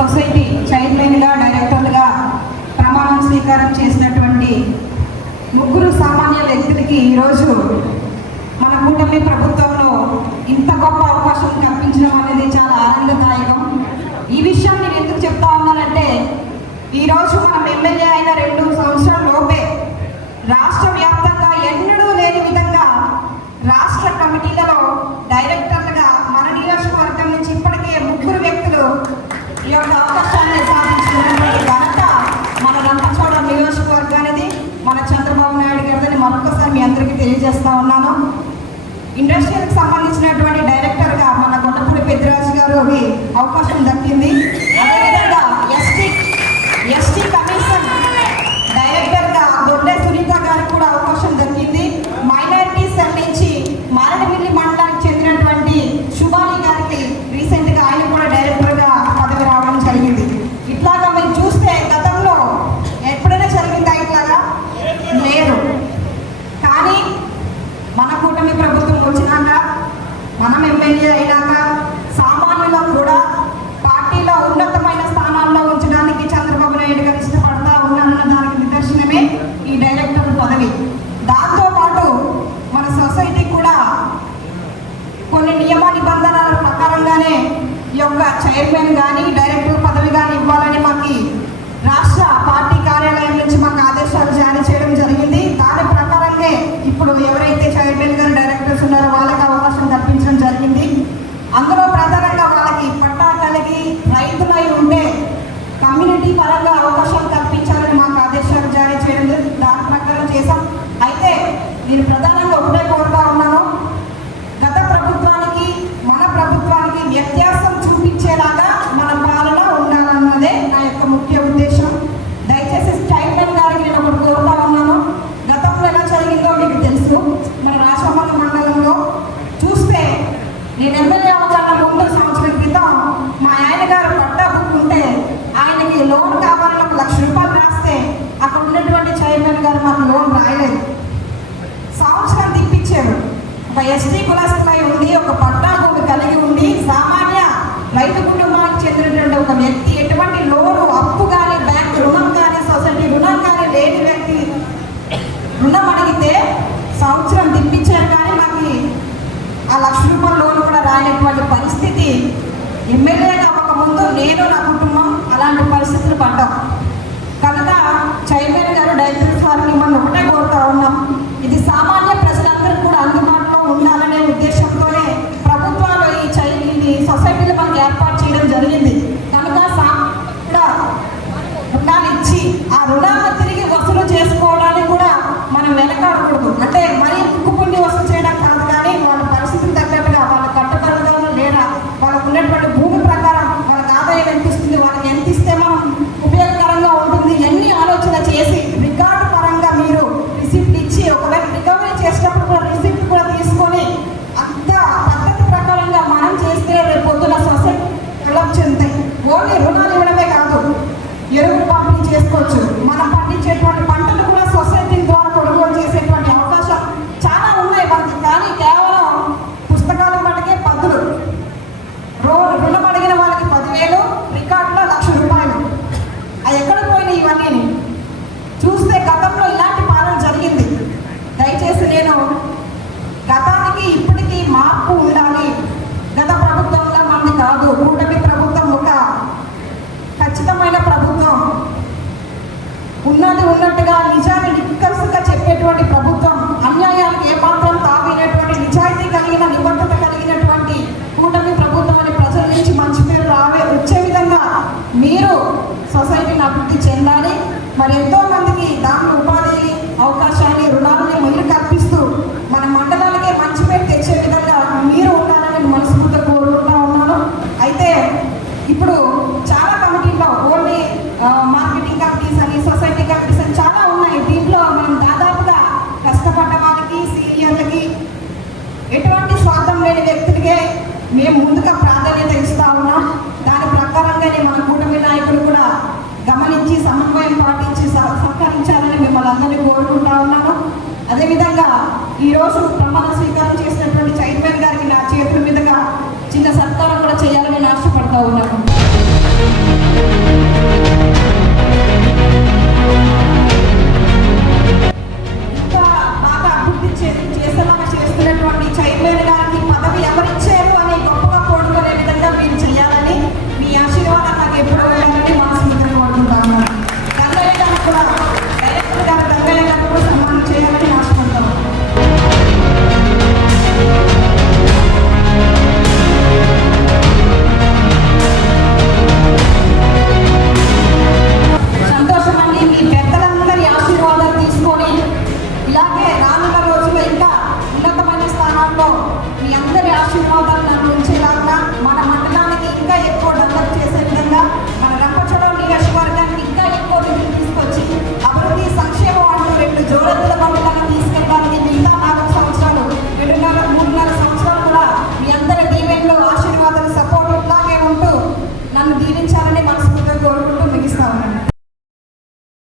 Society చైర్మన్గా డైరెక్టర్లుగా ప్రమాణ స్వీకారం చేసినటువంటి ముగ్గురు సామాన్య వ్యక్తులకి ఈరోజు మన కూటమి ప్రభుత్వంలో ఇంత గొప్ప అవకాశం కల్పించడం అనేది చాలా ఆనందదాయకం. ఈ విషయాన్ని నేను ఎందుకు చెప్తా ఉన్నానంటే, ఈరోజు మనం ఎమ్మెల్యే అయిన 2 సంవత్సరాల లోపే రాష్ట్ర వ్యాప్తంగా ఎన్నడూ లేని విధంగా రాష్ట్ర కమిటీలలో డైరెక్టర్లుగా మన నియోజకవర్గం నుంచి ఇప్పటికే ముగ్గురు వ్యక్తులు ఈ యొక్క అవకాశాన్ని సాధించినటువంటి ఘనత మన రంపచోడవరం నియోజకవర్గానికి మన చంద్రబాబు నాయుడు గారిని మరొకసారి మీ అందరికీ తెలియజేస్తా ఉన్నాను. ఇండస్ట్రియల్కి సంబంధించినటువంటి డైరెక్టర్గా మన గొల్లపూడి పెద్దిరాజు గారికి అవకాశం దక్కింది. అదేవిధంగా ఎస్టీ కమిషన్ డైరెక్టర్గా దొడ్డే సునీత గారికి కూడా అవకాశం దక్కింది. మైనారిటీ సెల్ నుంచి మారేడుమిల్లి మండలానికి చెందినటువంటి శుభాని గారికి రీసెంట్గా ఆయన కూడా డైరెక్టర్గా పదవి రావడం జరిగింది. ఇట్లాగా మీరు చూస్తే గతంలో ఎప్పుడైనా జరిగిందా ఇట్లాగా? లేదు. కానీ మన కూటమి ప్రభుత్వం వచ్చినాక, మనం ఎమ్మెల్యే అయినాక సామాన్యులకు కూడా పార్టీలో ఉన్నతమైన స్థానాల్లో ఉంచడానికి చంద్రబాబు నాయుడు గారు ఇష్టపడతా ఉన్నారన్న దానికి నిదర్శనమే ఈ డైరెక్టర్ పదవి. దాంతోపాటు మన సొసైటీ కూడా కొన్ని నియమ నిబంధనల ప్రకారంగానే ఈ యొక్క చైర్మన్ కానీ డైరెక్టర్ పదవి కానీ ఇవ్వాలని మాకు రాష్ట్ర పార్టీ కార్యాలయం నుంచి మాకు ఆదేశాలు జారీ చేయడం జరిగింది. దాని ప్రకారంగా ఇప్పుడు ఎవరైతే చైర్మన్ గారు డైరెక్టర్స్ ఉన్నారో వాళ్ళకి అవకాశం కల్పించడం జరిగింది. అందులో ప్రధానంగా వాళ్ళకి పట్టా కలిగి రైతులై ఉండే కమ్యూనిటీ పరంగా అవకాశం కల్పించాలని మాకు ఆదేశాలు జారీ చేయడం జరిగింది. దాని ప్రకారం చేశాం. అయితే నేను ప్రధానంగా ఒకటే కోరుతా ఉన్నాను, గత ప్రభుత్వానికి మన ప్రభుత్వానికి వ్యత్యాసం చూపించేలాగా మన పాలన ఉండాలన్నదే నా యొక్క ముఖ్య ఉద్దేశం. దయచేసి చైర్మన్ గారికి నేను ఒకటి కోరుతా ఉన్నాను. గతంలో ఎలా జరిగిందో మీకు తెలుసు. మన రాజమహల్ మండలంలో చూస్తే నేను ఎమ్మెల్యే అవగాహన 3 సంవత్సరాల క్రితం మా ఆయన గారు పట్టా బుక్ ఉంటే ఆయనకి లోన్ కావాలని 1 లక్ష రూపాయలు రాస్తే అక్కడ ఉన్నటువంటి చైర్మన్ గారు మాకు లోన్ రాయలేదు. సంవత్సరం తిప్పించారు. ఒక ఎస్టీ కులస్తులై ఉండి, ఒక పట్టా భూమి కలిగి ఉండి, సామాన్య రైతు కుటుంబానికి చెందినటువంటి ఒక వ్యక్తి ఎటువంటి లోను, అప్పు కానీ, బ్యాంక్ రుణం కానీ, సొసైటీ రుణం కానీ లేని వ్యక్తి రుణం అడిగితే సంవత్సరం తిప్పించారు. కానీ మాకు ఆ 1 లక్ష రూపాయల లోన్ కూడా రాయనటువంటి పరిస్థితి. ఎమ్మెల్యేగా అవ్వకముందు నేను, నా కుటుంబం అలాంటి పరిస్థితులు పడ్డాం. కనుక చైర్మన్ గారు డైరెక్టర్ సార్ మిమ్మల్ని ఒకటే కోరుతా ఉన్నాం, ఇది సామాన్య ప్రజలందరూ కూడా అందుబాటులో ఉండాలనే ఉద్దేశంతోనే ప్రభుత్వాలు ఈ సొసైటీలో మనకు ఏర్పాటు చేయడం జరిగింది. కనుక రుణాలు ఇచ్చి ఆ రుణాలను తిరిగి వసూలు చేసుకోవడానికి కూడా మనం వెనకాడకూడదు. అంటే మరీ ముక్కుపుండి వసూలు చేయడం కాదు, కానీ వాళ్ళ పరిస్థితికి తగ్గట్టుగా వాళ్ళ కట్టగలుగుతారు లేదా వాళ్ళకు ఉన్నటువంటి భూమి ప్రకారం వాళ్ళకి ఆదాయం ఎంత ఇస్తుంది, వాళ్ళకి ఎంత ఇస్తే మనం ఉపయోగకరంగా ఉంటుంది, ఎన్ని ఆలోచన చేసి రికార్డు పరంగా మీరు రిసిప్ట్ ఇచ్చి ఒకవేళ రికవరీ చేసినప్పుడు కూడా రిసిప్ట్ కూడా తీసుకొని అంత పద్ధతి ప్రకారంగా మనం చేస్తే రేపు పొద్దున సొసైటీ డెవలప్ చెందుతాయి. ఓన్లీ రుణాలు ఇవ్వడమే కాదు, ఎరువులు పంపిణీ చేసుకోవచ్చు. మనం పండించేటువంటి పంటలు కూడా సొసైటీ ద్వారా కొనుగోలు చేసేటువంటి అవకాశం చాలా ఉన్నాయి మనకి. కానీ కేవలం పుస్తకాల మటుకే పద్దులు, రుణం అడిగిన వాళ్ళకి 10,000, రికార్డులో 1 లక్ష రూపాయలు. అది ఎక్కడ పోయినాయి ఇవన్నీ చూస్తే? గతంలో ఇలాంటి పాలన జరిగింది. దయచేసి నేను గతానికి ఇప్పటికీ మార్పు ఉండాలి. గత ప్రభుత్వంలో మనది కాదు, కూటమి ప్రభుత్వం ఒక ఖచ్చితమైన ప్రభుత్వం, ఉన్నది ఉన్నట్టుగా నిజాన్ని నిక్కసుగా చెప్పేటువంటి ప్రభుత్వం, అన్యాయాలకు ఏమాత్రం తావినటువంటి నిజాయితీ కలిగిన నిబద్ధత కలిగినటువంటి కూటమి ప్రభుత్వాన్ని ప్రజల నుంచి మంచి పేరు వచ్చే విధంగా మీరు సొసైటీని అభివృద్ధి చెందాలి. మరి ఎంతో మందికి దాంట్లో ఉపాధి అవకాశాన్ని, రుణాలని మీరు కల్పిస్తూ మన మండలాలకే మంచి పేరు తెచ్చే విధంగా మీరు ఉండాలని మనస్ఫూర్తిగా కోరుకుంటా ఉన్నాను. అయితే ఇప్పుడు చాలా కమిటీల్లో ఓన్లీ మార్కెటింగ్ కమిటీస్ అని, సొసైటీ కమిటీస్ అని చాలా ఉన్నాయి. దీంట్లో మనం దాదాపుగా కష్టపడ్డ వాళ్ళకి, సీనియర్లకి, ఎటువంటి స్వార్థం లేని వ్యక్తులకే మేము ముందుగా ప్రాధాన్యత ఇస్తా ఉన్నాం. దాని ప్రకారంగానే మన కూటమి నాయకులు కూడా గమనించి సమన్వయం పాటించి సహకరించాలని మిమ్మల్ని అందరినీ కోరుకుంటా ఉన్నాను. అదేవిధంగా ఈరోజు ప్రమాణ స్వీకారం చేసినటువంటి చైర్మన్ గారికి నా చేతుల మీదుగా చిన్న సత్కారం కూడా చేయాలని ఆశపడతా ఉన్నాను. మీ అందరి ఆశీర్వాదాలు